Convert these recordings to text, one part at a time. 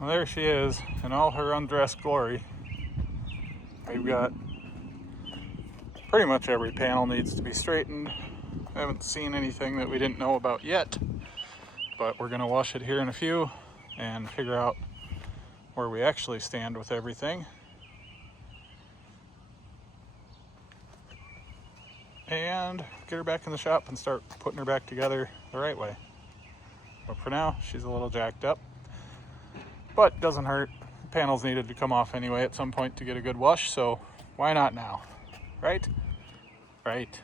Well, there she is in all her undressed glory. We've got pretty much every panel needs to be straightened. I haven't seen anything that we didn't know about yet, but we're gonna wash it here in a few and figure out where we actually stand with everything. And get her back in the shop and start putting her back together the right way. But for now, she's a little jacked up, but doesn't hurt. The panels needed to come off anyway at some point to get a good wash, so why not now, right? Right.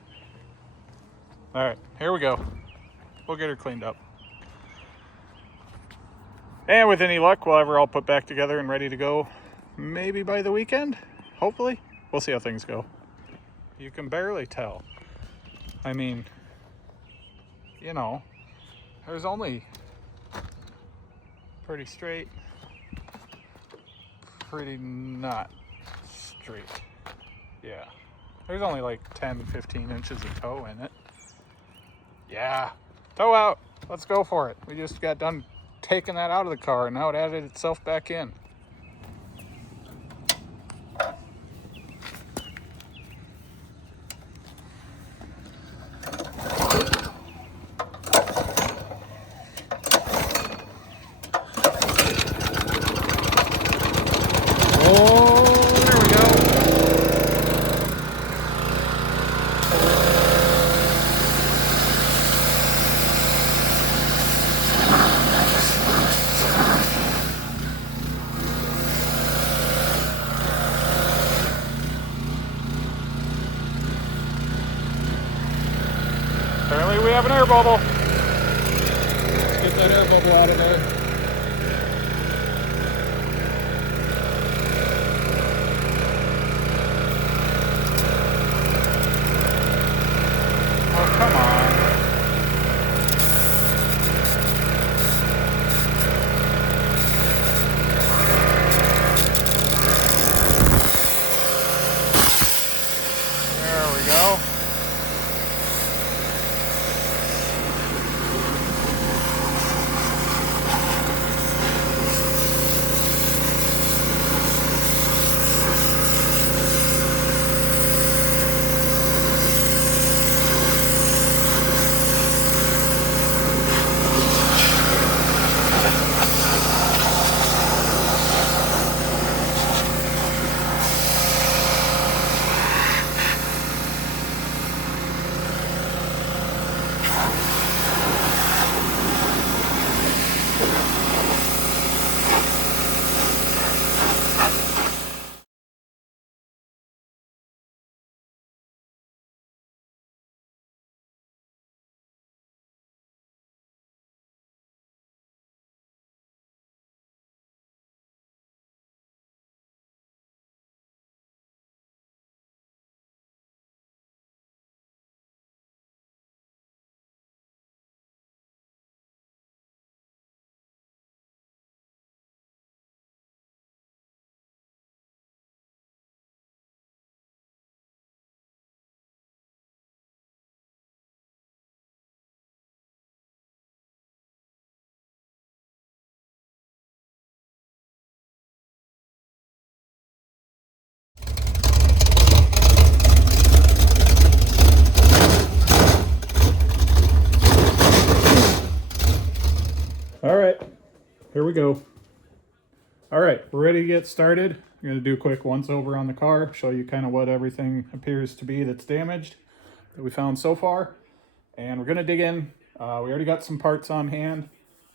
All right, here we go. We'll get her cleaned up. And with any luck, we'll have her all put back together and ready to go maybe by the weekend, hopefully. We'll see how things go. You can barely tell. I mean, you know, there's only pretty straight, pretty not straight. Yeah, there's only like 10-15 inches of toe in it. Yeah, toe out. Let's go for it. We just got done taking that out of the car and now it added itself back in. Apparently we have an air bubble. Let's get that air bubble out of there. Oh, come on. There we go. All right, here we go. All right, we're ready to get started. I'm gonna do a quick once over on the car, show you kind of what everything appears to be that's damaged that we found so far. And we're gonna dig in. We already got some parts on hand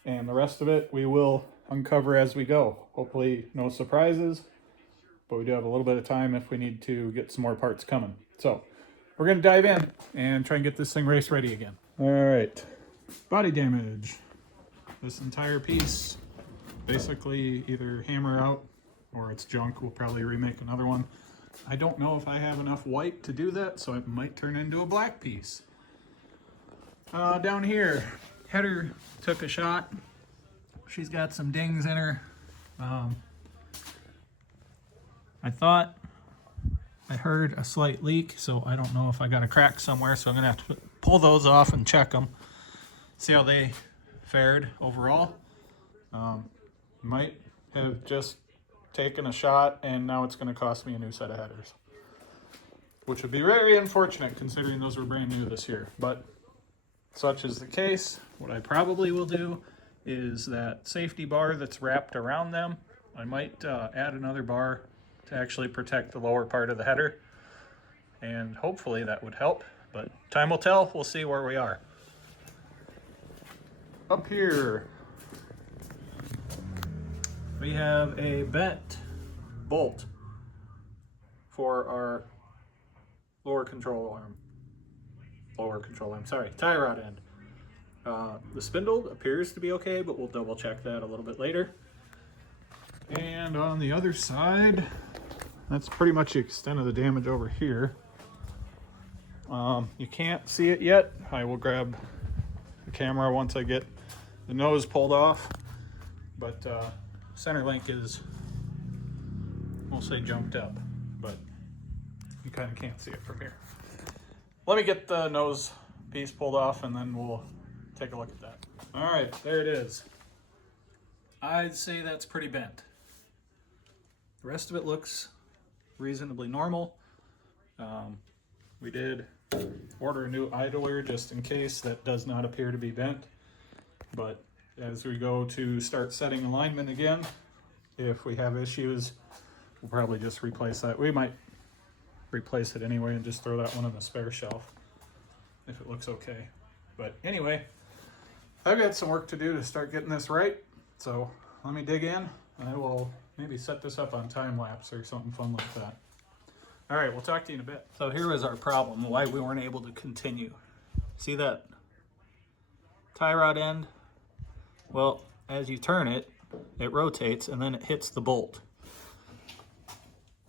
and the rest of it we will uncover as we go. Hopefully no surprises, but we do have a little bit of time if we need to get some more parts coming. So we're gonna dive in and try and get this thing race ready again. All right, body damage. This entire piece, basically either hammer out or it's junk. We'll probably remake another one. I don't know if I have enough white to do that, so it might turn into a black piece. Down here, header took a shot. She's got some dings in her. I thought I heard a slight leak, so I don't know if I got a crack somewhere, so I'm gonna have to pull those off and check them, see how they fared overall. Might have just taken a shot, and now it's going to cost me a new set of headers, which would be very unfortunate considering those were brand new this year. But such is the case. What I probably will do is that safety bar that's wrapped around them, I might add another bar to actually protect the lower part of the header, and hopefully that would help, but time will tell. We'll see where we are. Up here we have a bent bolt for our tie rod end. The spindle appears to be okay, but we'll double check that a little bit later. And on the other side, that's pretty much the extent of the damage over here. You can't see it yet. I will grab the camera once I get the nose pulled off, but center link is, we'll say, jumped up, but you kind of can't see it from here. Let me get the nose piece pulled off and then we'll take a look at that. All right, there it is. I'd say that's pretty bent. The rest of it looks reasonably normal. We did order a new idler just in case. That does not appear to be bent, but as we go to start setting alignment again, if we have issues, we'll probably just replace that. We might replace it anyway and just throw that one on the spare shelf if it looks okay. But anyway, I've got some work to do to start getting this right, so let me dig in and I will maybe set this up on time lapse or something fun like that. All right, we'll talk to you in a bit. So here was our problem, why we weren't able to continue. See that tie rod end? Well, as you turn it, it rotates and then it hits the bolt.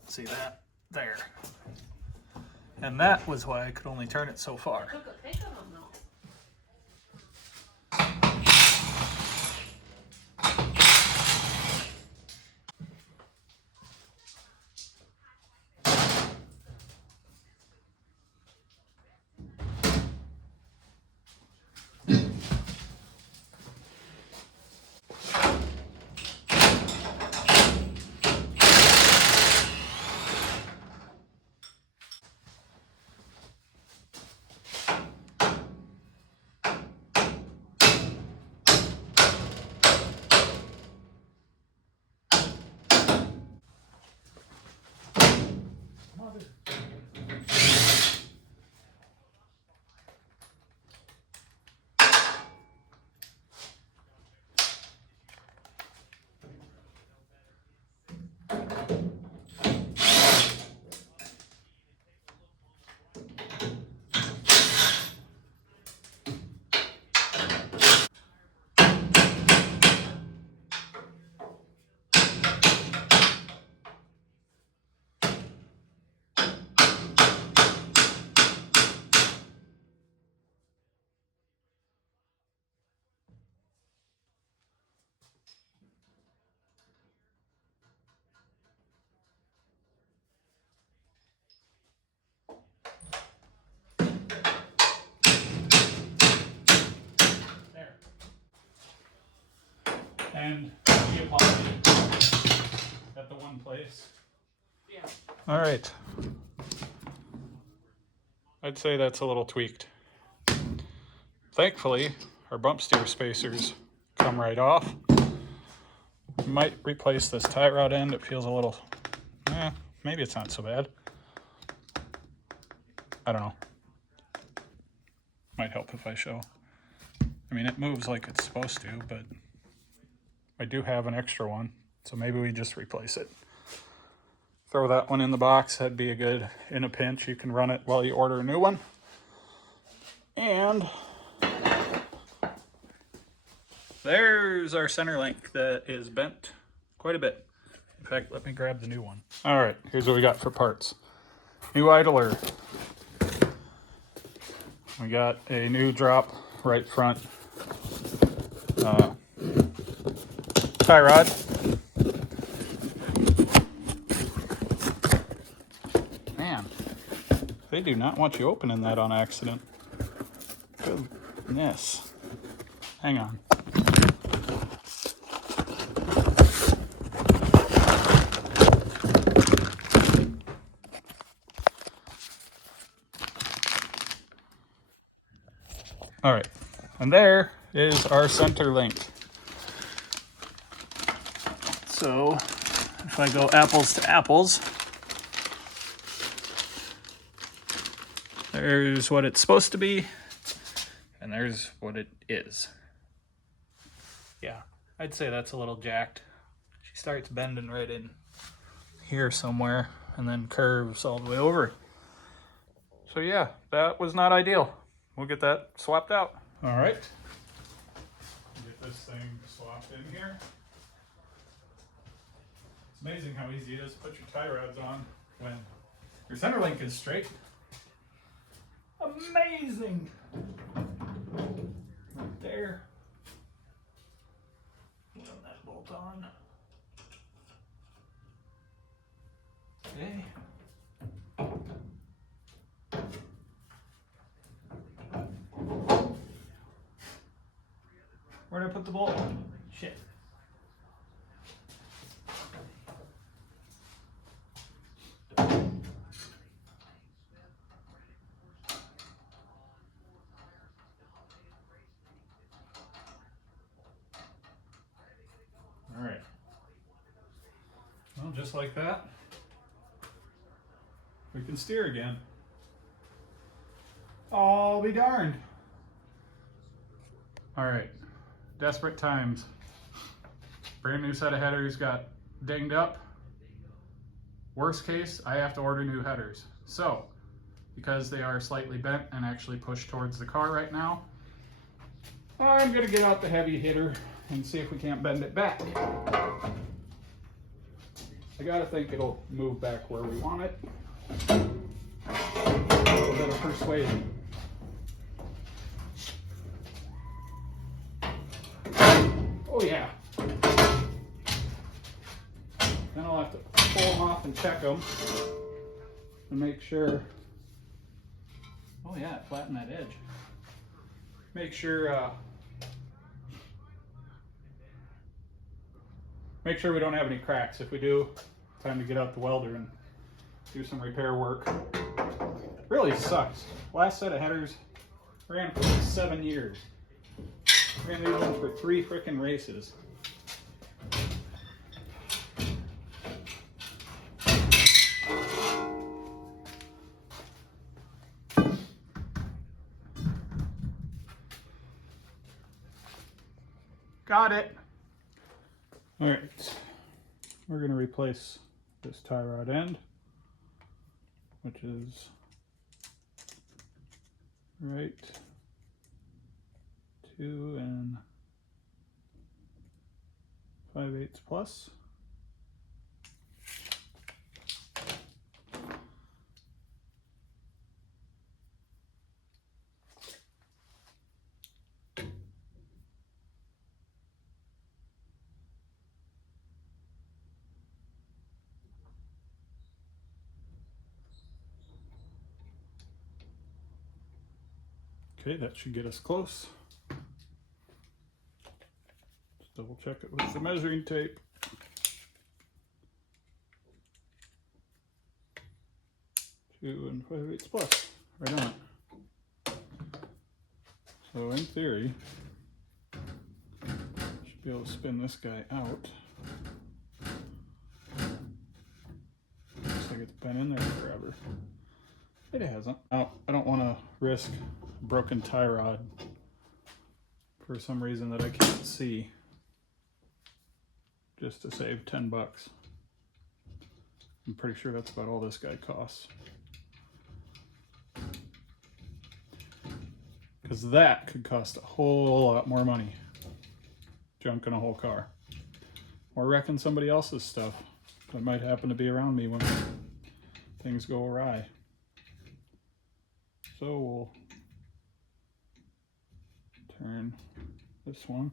See that? There. And that was why I could only turn it so far. And reapply it at the one place. Yeah. All right. I'd say that's a little tweaked. Thankfully, our bump steer spacers come right off. Might replace this tie rod end. It feels a little, maybe it's not so bad. I don't know. Might help if I show. I mean, it moves like it's supposed to, but I do have an extra one, so maybe we just replace it. Throw that one in the box. That'd be a good, in a pinch, you can run it while you order a new one. And there's our center link that is bent quite a bit. In fact, let me grab the new one. All right, here's what we got for parts. New idler. We got a new drop right front tie rod. Man, they do not want you opening that on accident. Goodness. Hang on. All right, and there is our center link. So if I go apples to apples, there's what it's supposed to be, and there's what it is. Yeah, I'd say that's a little jacked. She starts bending right in here somewhere and then curves all the way over. So yeah, that was not ideal. We'll get that swapped out. All right, get this thing swapped in here. It's amazing how easy it is to put your tie rods on when your center link is straight. Amazing. Right there. Put that bolt on. Okay. Where did I put the bolt? Shit. All right. Well, just like that, we can steer again. I'll be darned. All right, desperate times. Brand new set of headers got dinged up. Worst case, I have to order new headers. So, because they are slightly bent and actually pushed towards the car right now, I'm gonna get out the heavy hitter and see if we can't bend it back. I gotta think it'll move back where we want it. A little bit of persuasion. Oh yeah. Then I'll have to pull them off and check them and make sure. Oh yeah, flatten that edge. Make sure we don't have any cracks. If we do, time to get out the welder and do some repair work. Really sucks. Last set of headers ran for like 7 years. Ran these ones for 3 frickin' races. Got it. All right, we're gonna replace this tie rod end, which is right 2 5/8 plus. Okay, that should get us close. Just double check it with the measuring tape. Two 5/8 plus, right on it. So in theory, should be able to spin this guy out. Looks like it's been in there forever. It hasn't. Now, I don't want to risk a broken tie rod for some reason that I can't see, just to save 10 bucks. I'm pretty sure that's about all this guy costs. Because that could cost a whole lot more money. Junking a whole car. Or wrecking somebody else's stuff that might happen to be around me when things go awry. So we'll turn this one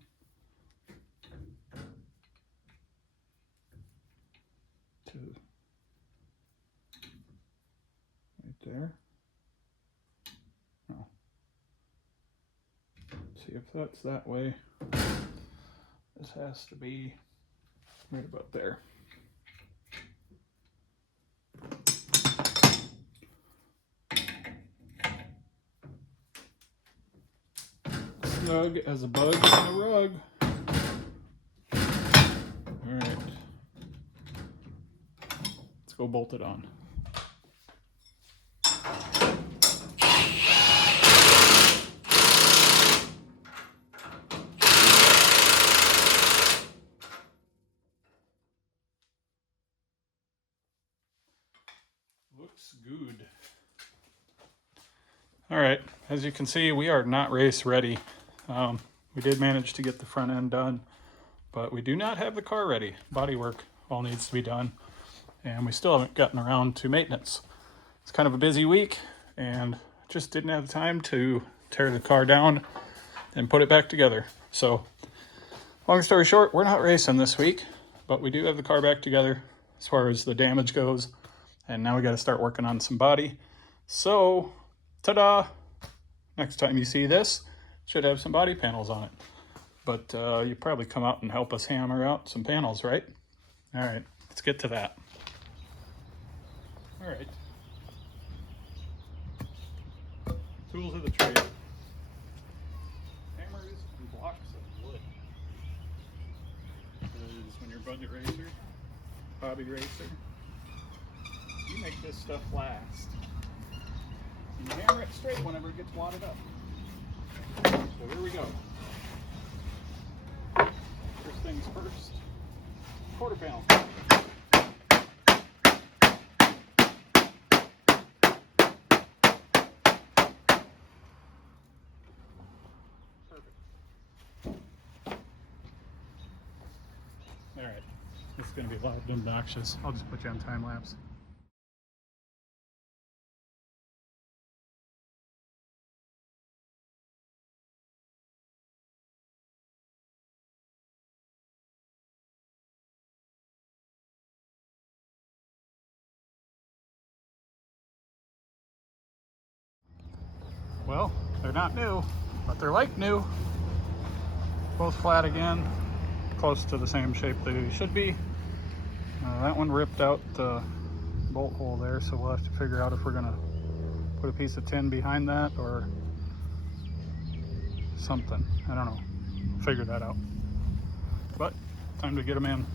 to right there. Oh. See if that's that way. This has to be right about there. snug as a bug in a rug. All right. Let's go bolt it on. Looks good. All right, as you can see, we are not race ready. We did manage to get the front end done, but we do not have the car ready. Bodywork all needs to be done, and we still haven't gotten around to maintenance. It's kind of a busy week, and just didn't have time to tear the car down and put it back together. So, long story short, we're not racing this week, but we do have the car back together as far as the damage goes, and now we got to start working on some body. So, ta-da! Next time you see this, it should have some body panels on it. But you probably come out and help us hammer out some panels, right? All right, let's get to that. All right. Tools of the trade. Hammers and blocks of wood. Because when you're a budget racer, hobby racer, you make this stuff last. And you hammer it straight whenever it gets wadded up. So here we go. First things first, quarter panel. Perfect. All right, this is going to be loud and obnoxious. I'll just put you on time lapse. Well, they're not new, but they're like new. Both flat again, close to the same shape they should be. That one ripped out the bolt hole there, so we'll have to figure out if we're gonna put a piece of tin behind that or something. I don't know. Figure that out. But time to get them in,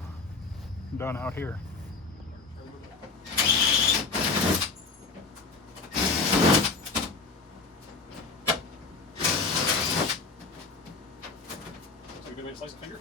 done out here. Good way to slice the finger.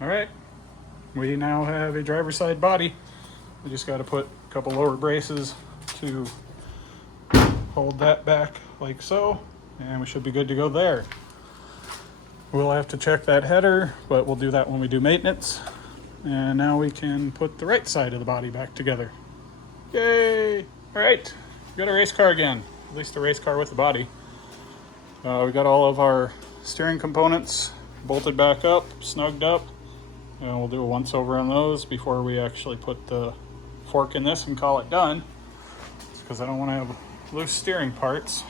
All right, we now have a driver's side body. We just got to put a couple lower braces to hold that back like so, and we should be good to go there. We'll have to check that header, but we'll do that when we do maintenance. And now we can put the right side of the body back together. Yay! All right, we got a race car again, at least a race car with a body. We got all of our steering components bolted back up, snugged up, and we'll do a once over on those before we actually put the fork in this and call it done, because I don't want to have loose steering parts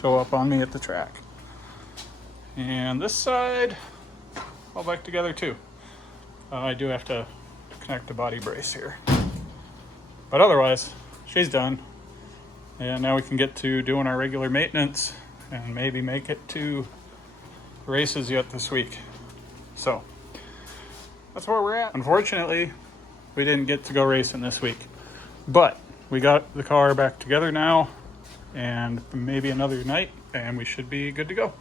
show up on me at the track. And this side all back together too. I do have to connect the body brace here, but otherwise she's done. And now we can get to doing our regular maintenance and maybe make it to races yet this week. So that's where we're at. Unfortunately, we didn't get to go racing this week, but we got the car back together now, and maybe another night and we should be good to go.